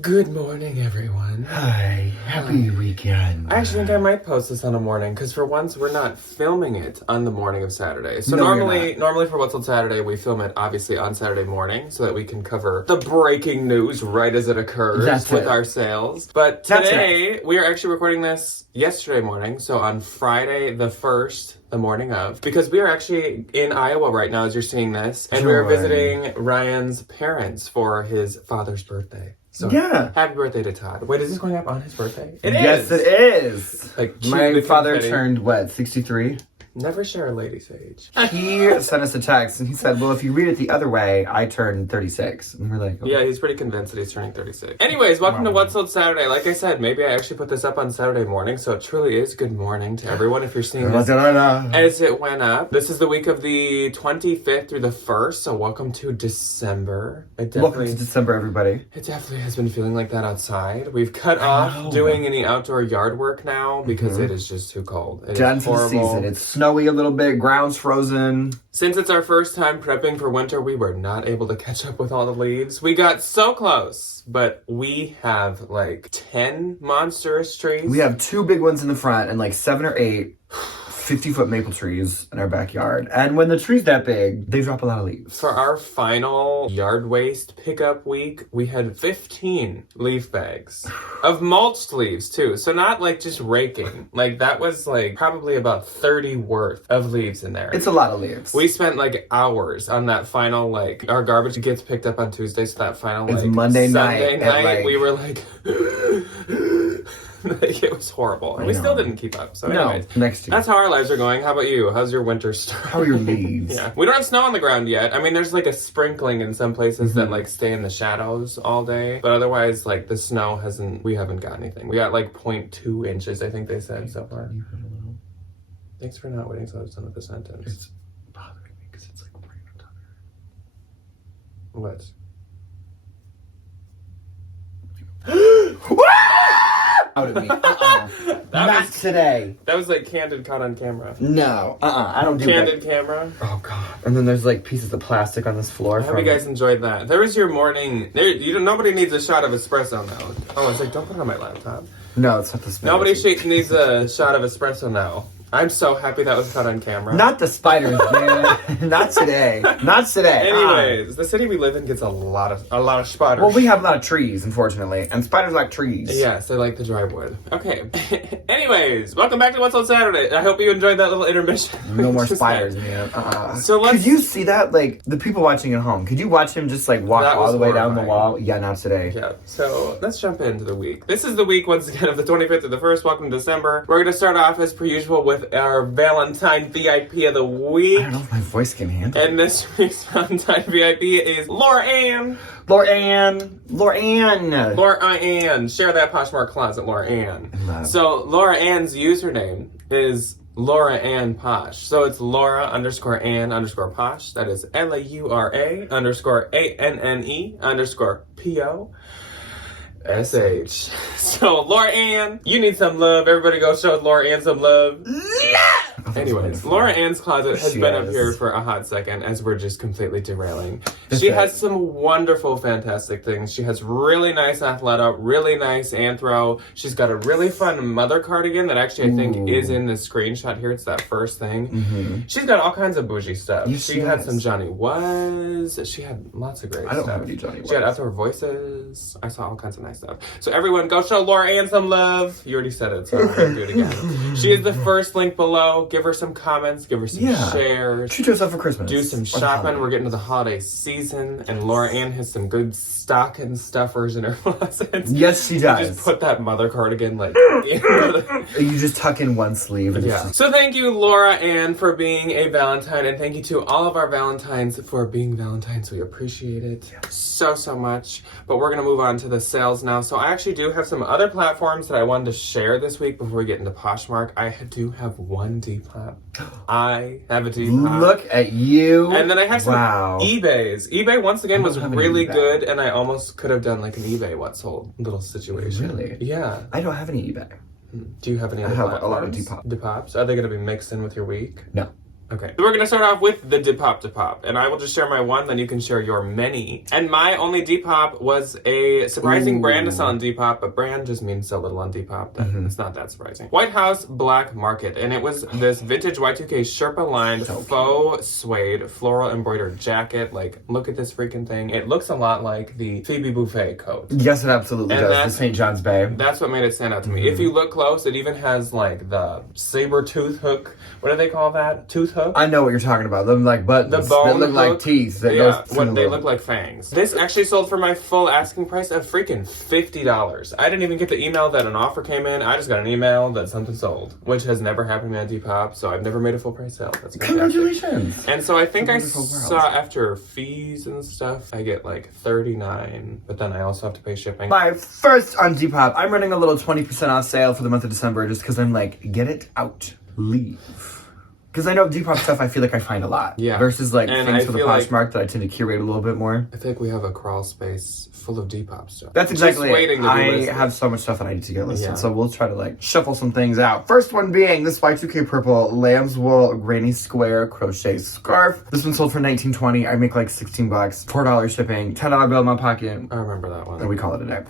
Good morning, everyone. Hi, happy weekend. I actually think I might post this on a morning, because for once we're not filming it on the morning of Saturday. So No, normally for What's on Saturday, we film it obviously on Saturday morning so that we can cover the breaking news right as it occurs with our sales. But today, we are actually recording this yesterday morning, so on Friday the 1st, the morning of, because we are actually in Iowa right now as you're seeing this, and we're visiting Ryan's parents for his father's birthday. So yeah. Happy birthday to Todd. Wait, is this going up on his birthday? Yes, it is. Like, my father turned, 63? Never share a lady's age. He sent us a text and he said, well, if you read it the other way, I turned 36. And we're like, oh. Yeah, he's pretty convinced that he's turning 36. Anyways, welcome to What's Sold Saturday. Like I said, maybe I actually put this up on Saturday morning, so it truly is good morning to everyone if you're seeing this as it went up. This is the week of the 25th through the 1st, so welcome to December. Welcome to December, everybody. It definitely has been feeling like that outside. We've cut off doing any outdoor yard work now because it is just too cold. It is horrible. Season. It's snowy a little bit, ground's frozen. Since it's our first time prepping for winter, we were not able to catch up with all the leaves. We got so close, but we have like 10 monstrous trees. We have 2 big ones in the front and like 7 or 8 50-foot maple trees in our backyard. And when the tree's that big, they drop a lot of leaves. For our final yard waste pickup week, we had 15 leaf bags of mulched leaves too. So not like just raking. Like that was like probably about 30 worth of leaves in there. It's a lot of leaves. We spent like hours on that final, like our garbage gets picked up on Tuesday. So that final like Monday Sunday night like, we were like... It was horrible. And we still didn't keep up. So anyways, next year. That's how our lives are going. How about you? How's your winter start? How are your leaves? Yeah. We don't have snow on the ground yet. I mean, there's like a sprinkling in some places that like stay in the shadows all day. But otherwise, like the snow we haven't got anything. We got like 0.2 inches, I think they said so far. Thanks for not waiting until I was done with the sentence. It's bothering me because it's like right on top of your... What? Out of me. Not today. That was like candid caught on camera. No. I don't do candid camera. Oh god. And then there's like pieces of plastic on this floor. I hope you guys enjoyed that. There was your morning. Nobody needs a shot of espresso now. Oh, it's like don't put it on my laptop. No, it's not the spiders. Nobody needs a shot of espresso now. I'm so happy that was caught on camera. Not the spiders, man. Not today. Not today. Anyways, the city we live in gets a lot of spiders. Well, we have a lot of trees, unfortunately, and spiders like trees. Yes, they like the dry wood. Okay. Anyways, welcome back to What's on Saturday. I hope you enjoyed that little intermission. No more spiders, man. So could you see that? Like the people watching at home, could you watch him just like walk all the way down the wall? Yeah, not today. Yeah. So let's jump into the week. This is the week once again of the 25th to the 1st. Welcome to December. We're gonna start off as per usual with our Valentine VIP of the week. I don't know if my voice can handle it. And this week's Valentine VIP is Laura Ann. Laura Ann. Share that Poshmark closet, Laura Ann. So Laura Ann's username is Laura Ann Posh. So it's Laura _Ann _Posh. That is LAURA _ANNE _PO. SH. So, Laura Ann, you need some love. Everybody go show Laura Ann some love. Anyways, Laura Ann's closet has been up here for a hot second as we're just completely derailing. She has some wonderful, fantastic things. She has really nice Athleta, really nice Anthro. She's got a really fun mother cardigan that actually I think is in the screenshot here. It's that first thing. She's got all kinds of bougie stuff. She had some Johnny Was. She had lots of great stuff. I don't have any Johnny Was. She had Outdoor Voices. I saw all kinds of nice stuff. So everyone, go show Laura Ann some love. You already said it, so I'm going to do it again. She is the first link below. Give her some comments. Give her some shares. Treat yourself for Christmas. Do some shopping. We're getting to the holiday season, and Laura Ann has some good stocking stuffers in her closet. Yes, she does. You just put that mother cardigan like... You just tuck in one sleeve. And So thank you, Laura Ann, for being a Valentine, and thank you to all of our Valentines for being Valentines. We appreciate it so much. But we're going to move on to the sales now. So I actually do have some other platforms that I wanted to share this week before we get into Poshmark. I do have one Depop. I have a Depop. Look at you. And then I have some eBays. eBay, once again, was really good, and I almost could have done like an eBay what sold little situation. Really? Yeah. I don't have any eBay. Do you have any other I have platforms? a lot of Depop. Depops? Are they going to be mixed in with your week? No. Okay, so we're gonna start off with the Depop, and I will just share my one, then you can share your many. And my only Depop was a surprising brand to sell on Depop, but brand just means so little on Depop that it's not that surprising. White House Black Market, and it was this vintage Y2K Sherpa-lined faux suede floral embroidered jacket. Like, look at this freaking thing. It looks a lot like the Phoebe Buffay coat. Yes, it absolutely does. The St. John's Bay. That's what made it stand out to me. If you look close, it even has like the saber tooth hook. What do they call that? Tooth hook? I know what you're talking about. Them like buttons. The bone that look hook. like teeth. That They look like fangs. This actually sold for my full asking price of freaking $50. I didn't even get the email that an offer came in. I just got an email that something sold, which has never happened to me on Depop, so I've never made a full price sale. That's fantastic. Congratulations. And so I think I saw after fees and stuff, I get like $39, but then I also have to pay shipping. My first on Depop, I'm running a little 20% off sale for the month of December just because I'm like, get it out, leave. Because I know Depop stuff I feel like I find a lot. Yeah. Versus like And things I for the feel like- Poshmark that I tend to curate a little bit more. I think we have a crawl space full of Depop stuff. That's exactly Just waiting it. to be I listed. have so much stuff that I need to get listed. Yeah. So we'll try to like shuffle some things out. First one being this Y2K purple lamb's wool granny square crochet scarf. This one sold for $19.20. I make like $16, $4 shipping, $10 bill in my pocket. I remember that one. And we call it a day.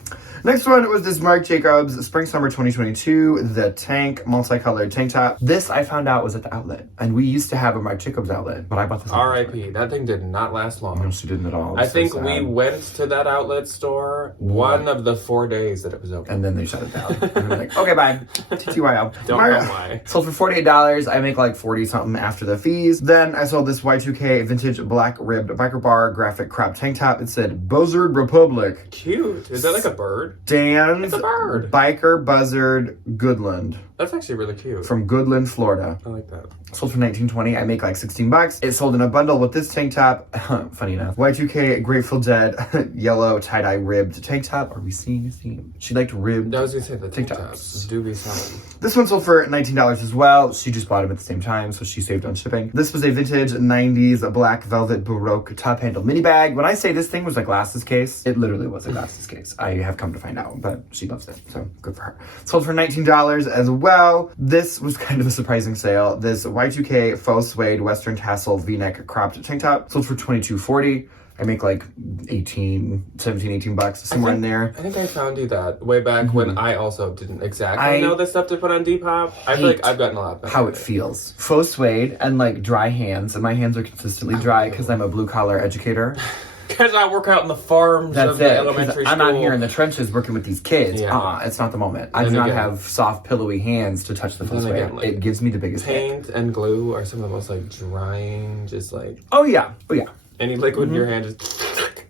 Next one was this Marc Jacobs Spring Summer 2022, the tank multicolored tank top. This I found out was at the outlet. And we used to have a Marc Jacobs outlet, but I bought this on R.I.P. That thing did not last long. No, she didn't at all. I think we went to that outlet store one of the 4 days that it was open. And then they shut it down. And we're like, okay, bye. TTYL. Don't know why. Sold for $48. I make like 40 something after the fees. Then I sold this Y2K vintage black ribbed biker bar graphic crop tank top. It said Buzzard Republic. Cute. Is that like a bird? Dan's It's a bird. Biker Buzzard Goodland. That's actually really cute. From Goodland, Florida. I like that. Sold for $19.20. I make like $16. It sold in a bundle with this tank top. Funny enough. Y2K Grateful Dead yellow tie-dye ribbed tank top. Are we seeing a theme? She liked ribbed. I was gonna say the tank TikToks. tops do be selling. This one sold for $19 as well. She just bought them at the same time, so she saved on shipping. This was a vintage 90s black velvet Baroque top handle mini bag. When I say this thing was a glasses case, it literally was a glasses case. I have come to find out, but she loves it, so good for her. Sold for $19 as well. This was kind of a surprising sale. This Y2K faux suede Western tassel V-neck cropped tank top sold for $22.40. I make like $18 somewhere in there. I think I found you that way back when I also didn't exactly know the stuff to put on Depop. I feel like I've gotten a lot better. How it feels. Faux suede and like dry hands, and my hands are consistently dry because I'm a blue collar educator. Because I work out in the farms of the elementary school. I'm out here in the trenches working with these kids. Yeah. It's not the moment. I do not have soft, pillowy hands to touch the faux suede. Like, it gives me the biggest paint and glue are some of the most like drying, just like Oh yeah. any liquid in your hand just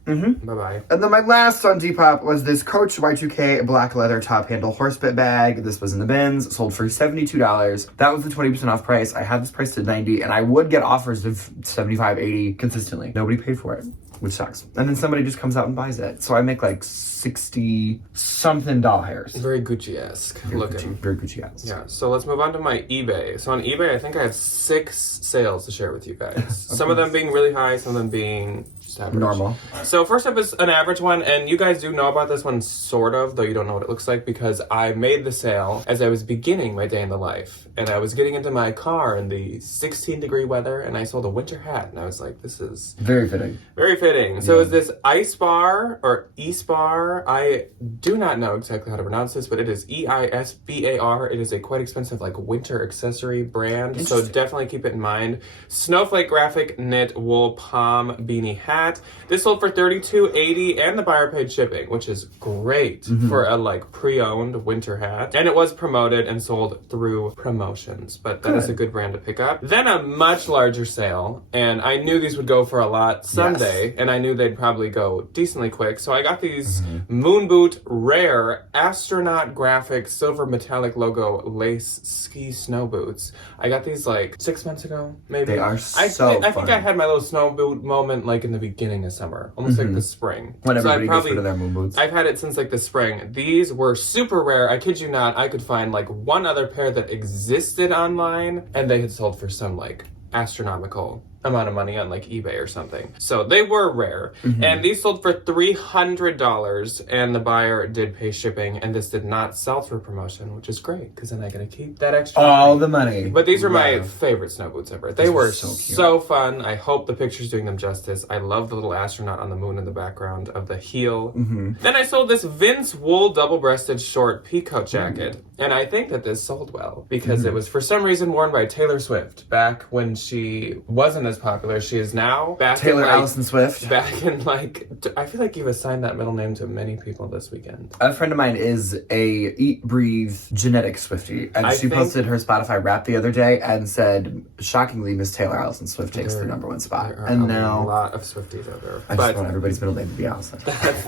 bye-bye. And then my last on Depop was this Coach Y2K black leather top handle horsebit bag. This was in the bins, sold for $72. That was the 20% off price. I had this priced at $90, and I would get offers of $75, $80 consistently. Nobody paid for it, which sucks. And then somebody just comes out and buys it. So I make like 60 something dollars. Very Gucci-esque looking. Very Gucci-esque. Yeah, so let's move on to my eBay. So on eBay, I think I have 6 sales to share with you guys. Some of them being really high, some of them being just average. Normal. So first up is an average one, and you guys do know about this one sort of, though you don't know what it looks like, because I made the sale as I was beginning my day in the life. And I was getting into my car in the 16-degree weather, and I sold a winter hat, and I was like, this is very fitting. Very fitting. So is this Ice Bar or East Bar? I do not know exactly how to pronounce this, but it is EISBAR. It is a quite expensive like winter accessory brand, so definitely keep it in mind. Snowflake graphic knit wool palm beanie hat. This sold for $32.80, and the buyer paid shipping, which is great for a like pre-owned winter hat. And it was promoted and sold through promotions, but that is a good brand to pick up. Then a much larger sale, and I knew these would go for a lot Sunday, and I knew they'd probably go decently quick. So I got these Moon Boot Rare astronaut graphic silver metallic logo lace ski snow boots. I got these like 6 months ago, maybe. They are I think fun. I had my little snow boot moment like in the beginning of summer, almost like the spring. When So everybody gets rid of their moon boots. I've had it since like the spring. These were super rare. I kid you not. I could find like one other pair that existed online, and they had sold for some like astronomical amount of money on like eBay or something. So they were rare. And these sold for $300 and the buyer did pay shipping, and this did not sell through promotion, which is great because then I get to keep that extra all money. the money. But these are my favorite snow boots ever. They were so cute. so fun. I hope the picture's doing them justice. I love the little astronaut on the moon in the background of the heel. Then I sold this Vince wool double-breasted short peacoat jacket, and I think that this sold well because it was for some reason worn by Taylor Swift back when she wasn't as popular. She is now back Taylor in, like, Allison Swift. back in like, I feel like you've assigned that middle name to many people this weekend. A friend of mine is a eat, breathe, genetic Swiftie, and she posted her Spotify rap the other day and said, shockingly, Miss Taylor Allison Swift takes the #1 spot. There are And a now lot of Swifties out there. I just want everybody's middle name to be Allison.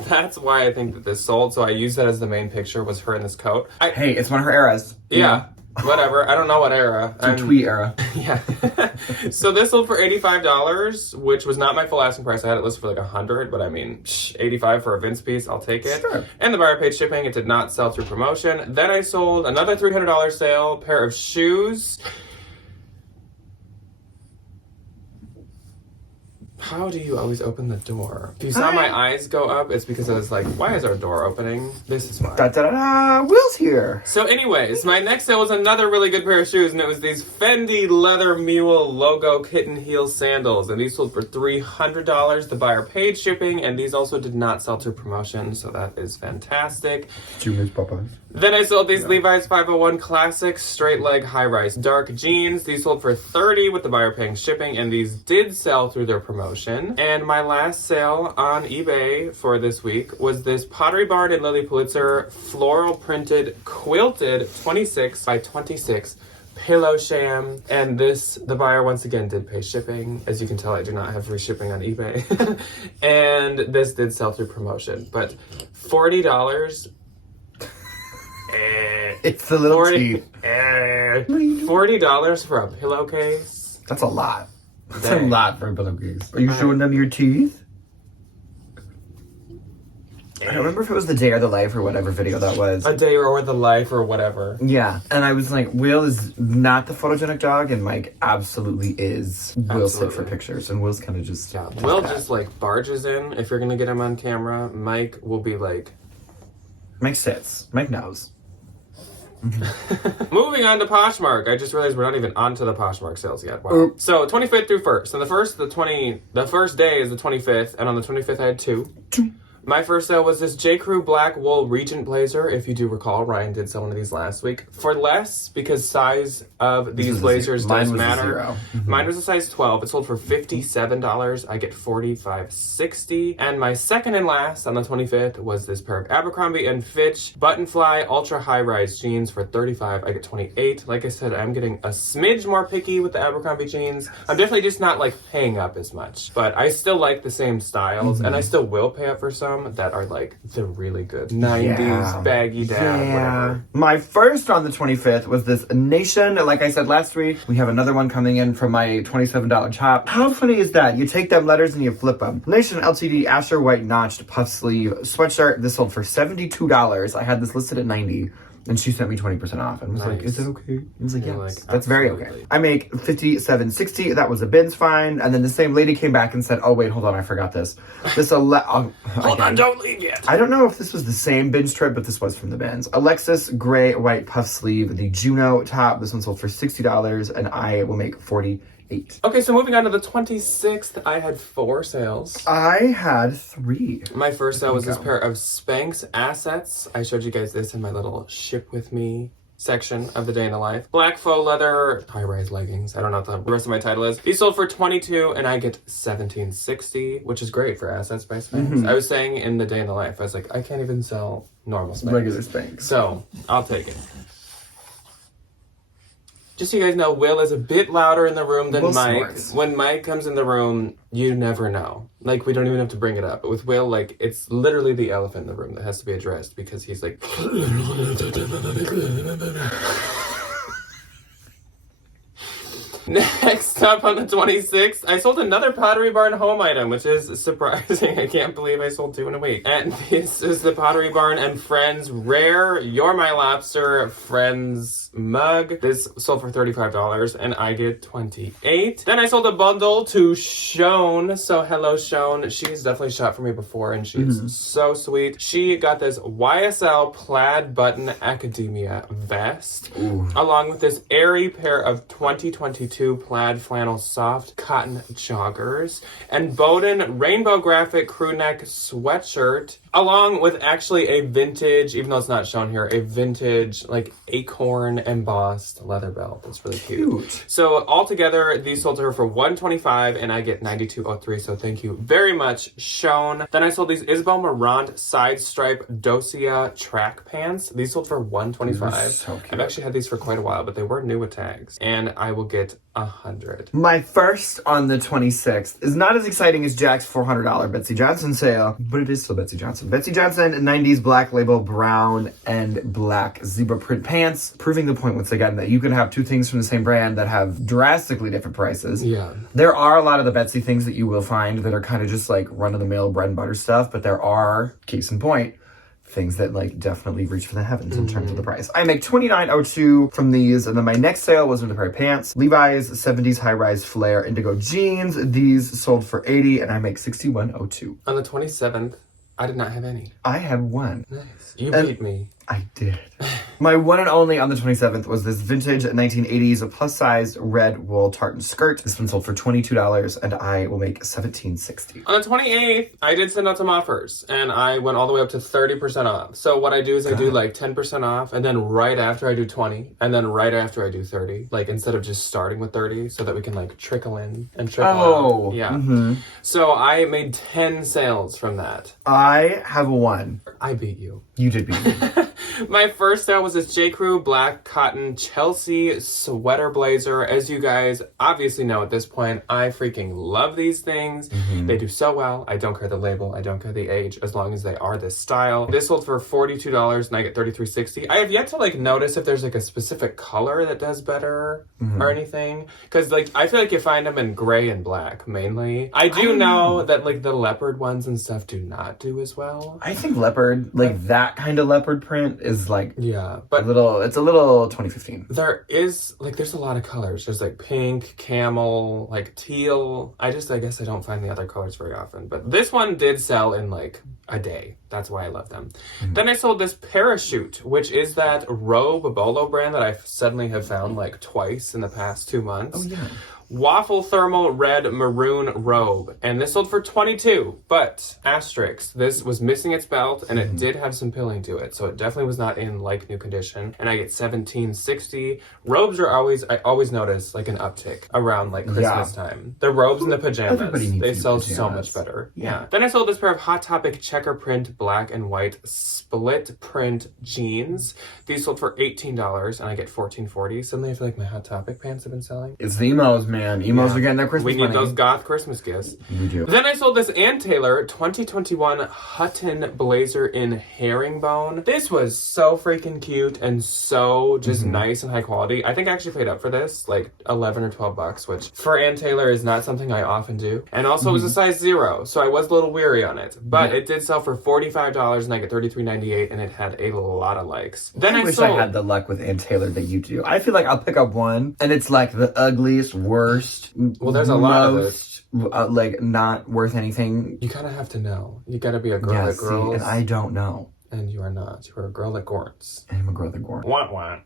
That's why I think that this sold. So I used that as the main picture, was her in this coat. Hey, it's one of her eras. Yeah. Whatever. I don't know what era. It's a tweet era. Yeah. So this sold for $85, which was not my full asking price. I had it listed for like $100, but I mean, $85 for a Vince piece, I'll take it. Sure. And the buyer paid shipping. It did not sell through promotion. Then I sold another $300 sale pair of shoes. How do you always open the door? If you saw my eyes go up, it's because I was like, why is our door opening? This is why. Da da da da! Will's here. So anyways, my next sale was another really good pair of shoes, and it was these Fendi Leather Mule logo kitten heel sandals, and these sold for $300. The buyer paid shipping, and these also did not sell to promotion, so that is fantastic. Junior's Popeyes. Then I sold these Levi's 501 Classic straight leg high-rise dark jeans. These sold for $30 with the buyer paying shipping, and these did sell through their promotion. And my last sale on eBay for this week was this Pottery Barn and Lily Pulitzer floral printed quilted 26 by 26 pillow sham, and this, the buyer once again did pay shipping. As you can tell, I do not have free shipping on eBay. And this did sell through promotion, but $40. It's the little teeth. $40 for a pillowcase. That's a lot. That's Dang. a lot for a pillowcase. Are you showing them your teeth? I don't remember if it was the day or the life or whatever video that was. A day or the life or whatever. Yeah, and I was like, Will is not the photogenic dog, and Mike absolutely is. Will sit for pictures, and Will's kind of just... Yeah, Will just like barges in. If you're gonna get him on camera, Mike will be like... Mike sits. Mike knows. Moving on to Poshmark. I just realized we're not even onto the Poshmark sales yet. Wow. Oops. So 25th through 1st. So the first day is the 25th, and on the 25th I had two. My first sale was this J. Crew black wool Regent blazer. If you do recall, Ryan did sell one of these last week for less because size of these blazers does matter. Mine was a size 12. It sold for $57. I get $45.60. And my second and last on the 25th was this pair of Abercrombie and Fitch Buttonfly ultra high rise jeans for $35. I get $28. Like I said, I'm getting a smidge more picky with the Abercrombie jeans. I'm definitely just not like paying up as much, but I still like the same styles, and I still will pay up for some that are like the really good 90s baggy dad, whatever. My first on the 25th was this Nation. Like I said last week, we have another one coming in from my $27 chop. How funny is that? You take them letters and you flip them. Nation LTD Asher White Notched Puff Sleeve Sweatshirt. This sold for $72. I had this listed at $90. And she sent me 20% off and was like, is it okay? I was like, yes, like, that's very okay. I make $57.60. That was a bin's fine. And then the same lady came back and said, oh, wait, hold on. I forgot this. Hold on, don't leave yet. I don't know if this was the same binge trip, but this was from the bins. Alexis gray white puff sleeve, the Juno top. This one sold for $60 and I will make $48. Okay, so moving on to the 26th, I had 4 sales. I had 3. My first sale was this pair of Spanx Assets. I showed you guys this in my little ship with me section of the day in the life. Black faux leather high-rise leggings. I don't know what the rest of my title is. These sold for $22 and I get $17.60, which is great for Assets by Spanx. I was saying in the day in the life, I was like, I can't even sell normal Spanx. Regular Spanx. So, I'll take it. Just so you guys know, Will is a bit louder in the room than Mike. Snorts. When Mike comes in the room, you never know. Like, we don't even have to bring it up. But with Will, like, it's literally the elephant in the room that has to be addressed because he's like... Next up on the 26th, I sold another Pottery Barn home item, which is surprising. I can't believe I sold 2 in a week. And this is the Pottery Barn and Friends Rare You're My Lobster Friends mug. This sold for $35 and I get 28. Then I sold a bundle to Shone. So hello, Shone. She's definitely shot for me before and she's so sweet. She got this YSL plaid button academia vest along with this airy pair of 2022 plaid flannel soft cotton joggers and Bowden rainbow graphic crew neck sweatshirt along with actually a vintage, even though it's not shown here, a vintage like acorn embossed leather belt. That's really cute. So altogether these sold to her for $125 and I get $92.03, so thank you very much, Shone. Then I sold these Isabel Marant side stripe Dosia track pants. These sold for $125. So cute. I've actually had these for quite a while, but they were new with tags and I will get $100. My first on the 26th is not as exciting as Jack's $400 Betsy Johnson sale, but it is still Betsy Johnson. Betsy Johnson 90s black label brown and black zebra print pants, proving the point once again that you can have two things from the same brand that have drastically different prices. Yeah. There are a lot of the Betsy things that you will find that are kind of just like run-of-the-mill bread and butter stuff, but there are, case in point, things that like definitely reach for the heavens in terms of the price. I make $29.02 from these, and then my next sale was with a pair of pants. Levi's 70s high-rise flare indigo jeans. These sold for $80 and I make $61.02. On the 27th, I did not have any. I had one. Nice. You beat me. I did. My one and only on the 27th was this vintage 1980s plus-sized red wool tartan skirt. This one sold for $22 and I will make $17.60. On the 28th, I did send out some offers and I went all the way up to 30% off. So what I do is I do like 10% off and then right after I do 20 and then right after I do 30. Like instead of just starting with 30 so that we can like trickle in and trickle out. Yeah. So I made 10 sales from that. I have one. I beat you. You did beat me. My first sale was this J. Crew black cotton Chelsea sweater blazer. As you guys obviously know at this point, I freaking love these things. They do so well. I don't care the label. I don't care the age as long as they are this style. This sold for $42 and I get $33.60. I have yet to like notice if there's like a specific color that does better or anything. Because like I feel like you find them in gray and black mainly. I do know that like the leopard ones and stuff do not do as well. I think leopard, like that kind of leopard print is like but it's a little 2015. There is like there's a lot of colors. There's like pink, camel, like teal. I guess I don't find the other colors very often. But this one did sell in like a day. That's why I love them. Then I sold this Parachute, which is that robe bolo brand that I suddenly have found like twice in the past 2 months. Oh yeah. Waffle thermal red maroon robe, and this sold for $22, but asterisk, this was missing its belt and it did have some pilling to it, so it definitely was not in like new condition, and I get $17.60. Robes are I always notice like an uptick around like Christmas time. The robes and the pajamas, they sell so much better. Yeah. Then I sold this pair of Hot Topic checker print black and white split print jeans. These sold for $18 and I get $14.40. Suddenly I feel like my Hot Topic pants have been selling. It's the emos, man. Emos are getting their Christmas money. We need money. those goth Christmas gifts. We do. Then I sold this Ann Taylor 2021 Hutton blazer in herringbone. This was so freaking cute and so just nice and high quality. I think I actually paid up for this, like 11 or 12 bucks, which for Ann Taylor is not something I often do. And also it was a size 0, so I was a little weary on it. But it did sell for $45 and I get $33.98 and it had a lot of likes. Then I wish I had the luck with Ann Taylor that you do. I feel like I'll pick up one and it's like the ugliest, worst, well, there's a lot of it. Like not worth anything. You kind of have to know. You got to be a girl that girls. And I don't know. And you are not. You are a girl that gorns. I'm a girl that gorns. Want.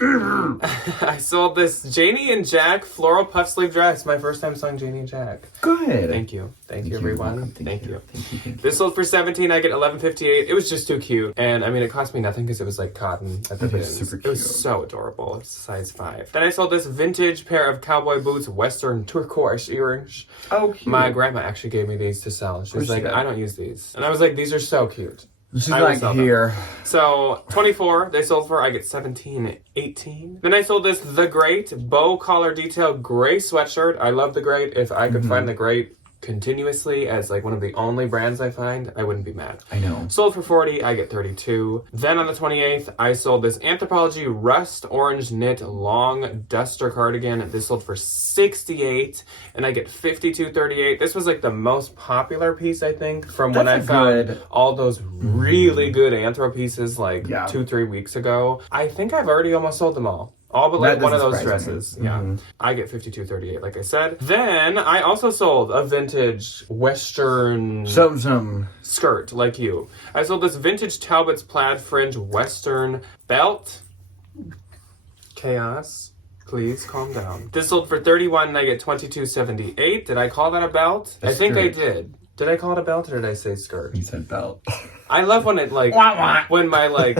I sold this Janie and Jack floral puff sleeve dress. My first time selling Janie and Jack. Good. Thank you. Thank you, everyone. Thank you. Thank you. This sold for $17. I get $11.58. It was just too cute. And I mean, it cost me nothing because it was like cotton at the bins. Super cute. It was so adorable. It's size 5. Then I sold this vintage pair of cowboy boots, Western turquoise earrings. Oh, cute. My grandma actually gave me these to sell. She was like, I don't use these. And I was like, these are so cute. She's like, here. So, 24, they sold for, I get 17.18. Then I sold this The Great bow collar detail gray sweatshirt. I love The Great. If I could find The Great continuously as like one of the only brands I find, I wouldn't be mad. I know. Sold for 40, I get 32. Then on the 28th, I sold this Anthropologie Rust Orange Knit Long Duster Cardigan. This sold for 68, and I get 52.38. This was like the most popular piece, I think, from when I found all those really good Anthro pieces like 2-3 weeks ago. I think I've already almost sold them all. All but like one of those dresses. Yeah. I get 52.38, like I said. Then I also sold a vintage Western skirt, like you. I sold this vintage Talbot's plaid fringe Western belt. Chaos. Please calm down. This sold for 31 and I get 22.78. Did I call that a belt? I think I did. Did I call it a belt or did I say skirt? You said belt. I love when it like when my like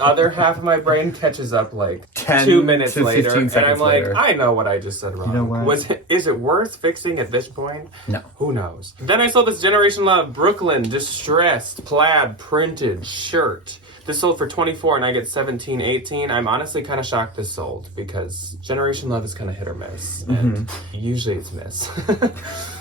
other half of my brain catches up like 2 minutes later, and I'm like, I know what I just said wrong. You know what? Is it worth fixing at this point? No. Who knows? Then I sold this Generation Love Brooklyn distressed plaid printed shirt. This sold for 24 and I get 17.18. I'm honestly kind of shocked this sold because Generation Love is kind of hit or miss, and usually it's miss.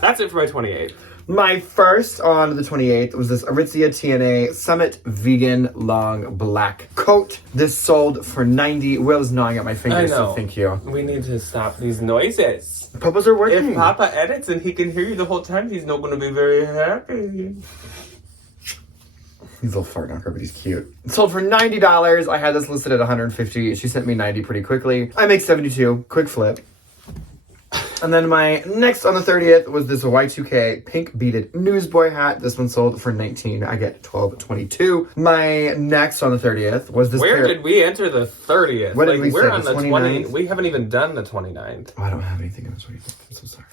That's it for my 28th. My first on the 28th was this Aritzia TNA Summit Vegan Long Black Coat. This sold for 90. Will's gnawing at my fingers, so thank you. We need to stop these noises. Papa's are working. If Papa edits and he can hear you the whole time, he's not going to be very happy. He's a little fart knocker, but he's cute. It sold for $90. I had this listed at $150. She sent me 90 pretty quickly. I make 72. Quick flip. And then my next on the 30th was this Y2K pink beaded newsboy hat. This one sold for $19. I get $12.22. My next on the 30th was this Where did we enter the 30th? What did we say, we're on the the 20th? We haven't even done the 29th. Oh, I don't have anything on the 29th. I'm so sorry.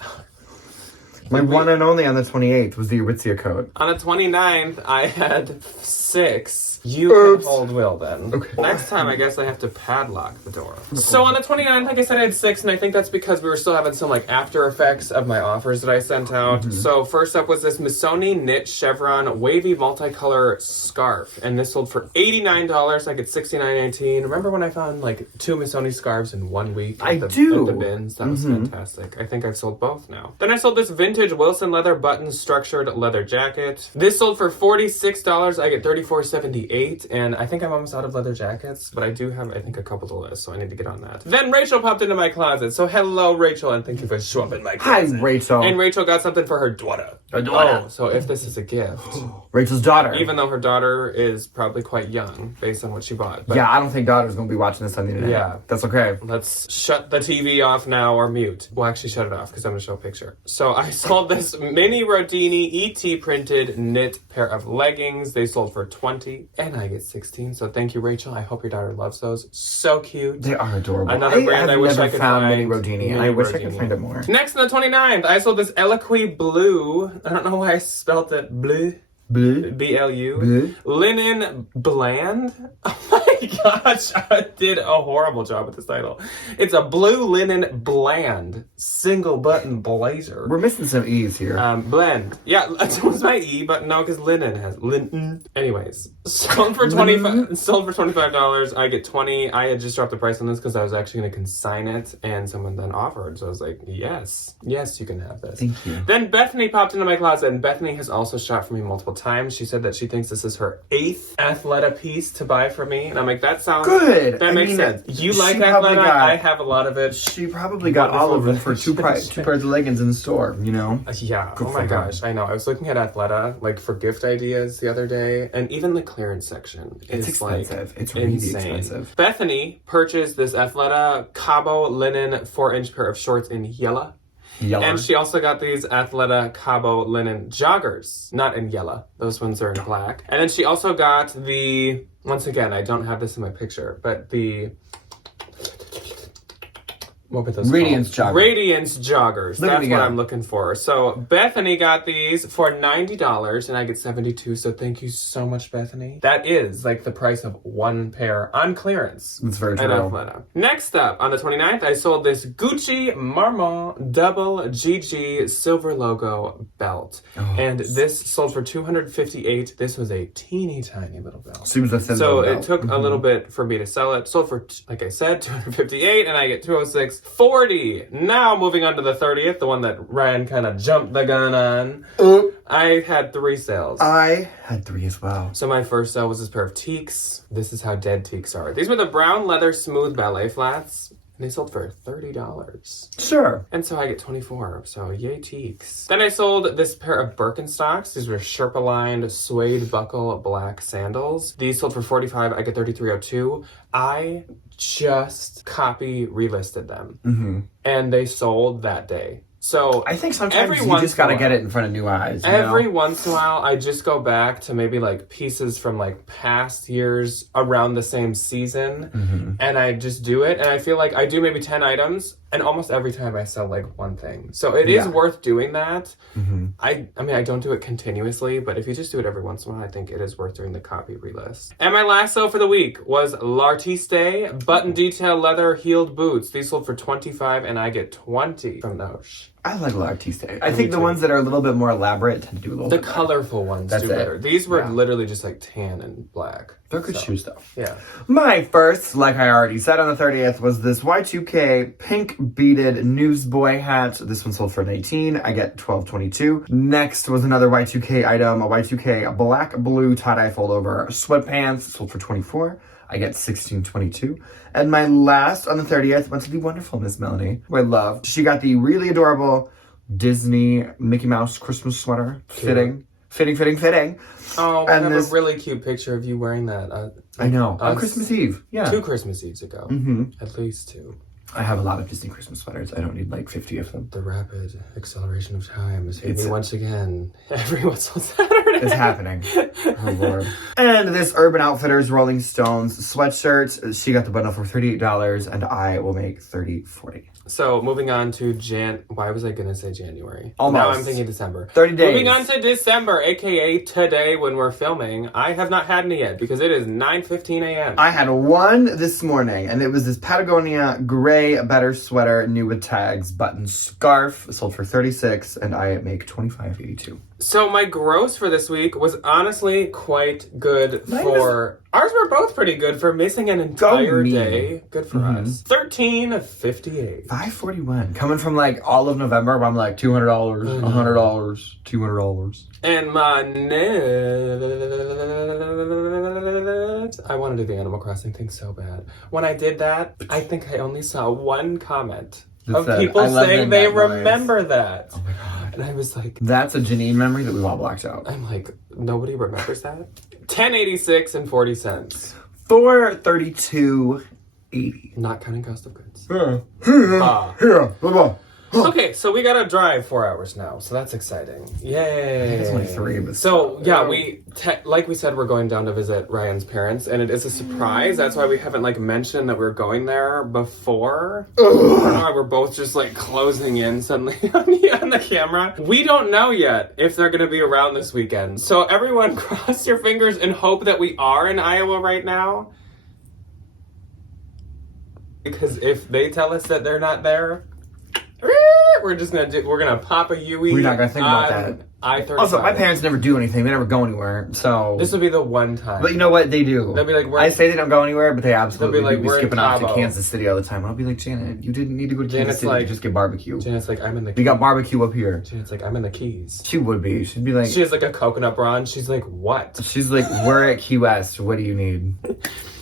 My one and only on the 28th was the Aritzia coat. On the 29th, I had 6. You can hold Will then. Okay. Next time, I guess I have to padlock the door. So on the 29th, like I said, I had 6, and I think that's because we were still having some like after effects of my offers that I sent out. So first up was this Missoni Knit Chevron Wavy Multicolor Scarf, and this sold for $89. I get $69.18. Remember when I found like 2 Missoni scarves in 1 week? I do. At the bins? That was fantastic. I think I've sold both now. Then I sold this vintage Wilson leather button structured leather jacket. This sold for $46. I get $34.78. And I think I'm almost out of leather jackets, but I do have, I think, a couple to list, so I need to get on that. Then Rachel popped into my closet. So hello, Rachel, and thank you for showing up in my closet. Hi, Rachel. And Rachel got something for her daughter. Oh, so if this is a gift. Rachel's daughter. Even though her daughter is probably quite young, based on what she bought. But yeah, I don't think daughter's going to be watching this on the internet. Yeah. That's okay. Let's shut the TV off now or mute. Well, actually shut it off because I'm going to show a picture. So I sold this mini Rodini ET printed knit pair of leggings. They sold for $20 and I get $16. So thank you, Rachel. I hope your daughter loves those. So cute. They are adorable. Another brand I wish I could find. Mini Rodini. I wish I could find it more. Next on the 29th, I sold this Eloquy Blue. I don't know why I spelled it blue. B-L-U. Blue. Linen Bland. Oh my gosh, I did a horrible job with this title. It's a blue linen bland single button blazer. We're missing some E's here. Blend. Yeah, that was my E, but no, because linen has linen. Anyways, sold for $25. I get 20. I had just dropped the price on this because I was actually going to consign it, and someone then offered. So I was like, yes, you can have this. Thank you. Then Bethany popped into my closet, and Bethany has also shot for me multiple times. She said that she thinks this is her 8th Athleta piece to buy for me, and I'm like, that sounds good. That makes sense. You like Athleta? I have a lot of it. She probably got all of them for two pairs of leggings in the store. You know? Yeah. Oh my gosh, I know. I was looking at Athleta like for gift ideas the other day, and even the clearance section is expensive. Like, it's really insane. expensive. Bethany purchased this Athleta Cabo linen 4-inch pair of shorts in yellow. And she also got these Athleta Cabo linen joggers, not in yellow. Those ones are in black. And then she also got the, once again, I don't have this in my picture, but the, what were those Radiance called? joggers. Radiance joggers. That's what I'm looking for. So Bethany got these for $90 and I get 72. So thank you so much, Bethany. That is like the price of one pair on clearance. That's very true. Next up, on the 29th, I sold this Gucci Marmont double GG silver logo belt. And this sold for $258. This was a teeny tiny little belt. So it took a little bit for me to sell it. Sold for, like I said, $258 and I get $206. $40. Now moving on to the 30th, the one that Ryan kind of jumped the gun on. I had 3 sales. I had 3 as well. So my first sale was this pair of teaks. This is how dead teaks are. These were the brown leather smooth ballet flats. And they sold for $30. Sure. And so I get 24. So yay teaks. Then I sold this pair of Birkenstocks. These were Sherpa lined suede buckle black sandals. These sold for $45. I get $33.02. I just copy relisted them. And they sold that day. So I think sometimes you just gotta get it in front of new eyes. Every once in a while, I just go back to maybe like pieces from like past years around the same season, and I just do it. And I feel like I do maybe 10 items, and almost every time I sell like one thing. So it is worth doing that. I mean, I don't do it continuously, but if you just do it every once in a while, I think it is worth doing the copy relist. And my last sale for the week was L'Artiste button detail leather heeled boots. These sold for $25, and I get 20 from those. I like L'Artiste. I think the ones that are a little bit more elaborate tend to do a little bit better. Colorful ones do better. These were literally just like tan and black. They're good shoes though. Yeah. My first, like I already said on the 30th, was this Y2K pink beaded newsboy hat. This one sold for $18. I get $12.22. Next was another Y2K item, a Y2K black blue tie-dye fold-over sweatpants. Sold for $24. I get $16.22. And my last on the 30th went to the wonderful Miss Melanie, who I loved. She got the really adorable Disney Mickey Mouse Christmas sweater. Fitting. Oh, I have a really cute picture of you wearing that. I know. On Christmas Eve. Yeah. 2 Christmas Eves ago. At least 2. I have a lot of Disney Christmas sweaters. I don't need like 50 of them. The rapid acceleration of time is hitting me once again. Everyone's on Saturday. It's happening. Oh, Lord. And this Urban Outfitters Rolling Stones sweatshirt. She got the bundle for $38, and I will make $30.40. So, moving on to why was I going to say January? Almost. Now I'm thinking December. 30 days. Moving on to December, aka today when we're filming. I have not had any yet because it is 9:15 a.m. I had one this morning, and it was this Patagonia gray better sweater, new with tags, button scarf. Sold for $36, and I make $25.82. So my gross for this week was honestly quite good for... Ours were both pretty good for missing an entire day. Good for us. $13.58. $5.41. Coming from like all of November where I'm like $200, $100, $200. And my net... I want to do the Animal Crossing thing so bad. When I did that, I think I only saw one comment of people saying they remember that. Oh my God. And I was like... That's a Janine memory that we've all blocked out. I'm like, nobody remembers that? $10.86 and 40 cents. $4.32.80. Not counting cost of goods. Here. Okay, so we gotta drive 4 hours now, so that's exciting. Yay! It's only 3, but so yeah, like we said, we're going down to visit Ryan's parents, and it is a surprise. That's why we haven't like mentioned that we're going there before. I don't know why we're both just like closing in suddenly on the camera. We don't know yet if they're gonna be around this weekend. So everyone, cross your fingers and hope that we are in Iowa right now. Because if they tell us that they're not there, we're gonna pop a Yui. We're not gonna think about that. I-35. Also, my parents never do anything. They never go anywhere. So this will be the one time. But you know what? They do. They'll be like, I say they don't go anywhere, but they absolutely they'll be like, do. we're Skipping off to Cabo. Kansas City all the time. I'll be like, Janet, you didn't need to go to Kansas City. Like, just get barbecue. Janet's like, I'm in the. We got barbecue up here. Janet's like, I'm in the Keys. She would be. She'd be like. She has like a coconut bra, and she's like, what? She's like, we're at Key West. What do you need?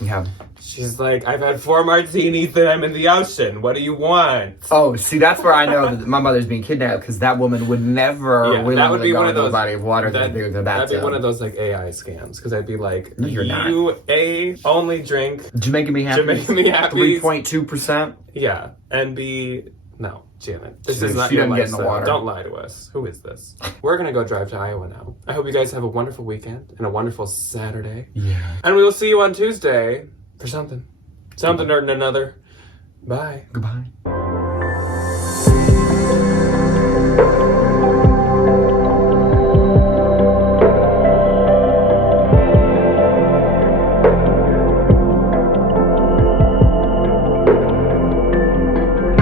Yeah. She's like, I've had 4 martinis and I'm in the ocean. What do you want? Oh, see, that's where I know that my mother's being kidnapped, because that woman would never that would be go one of into those a body of water that'd be one of those like AI scams, because I'd be like, no, you're not. You only drink Jamaican me happy. 3.2%. Yeah, and B, no, Janet, this is not she your doesn't get in the lifestyle. water. Don't lie to us. Who is this? We're gonna go drive to Iowa now. I hope you guys have a wonderful weekend and a wonderful Saturday. Yeah. And we will see you on Tuesday for something or another. Bye. Goodbye.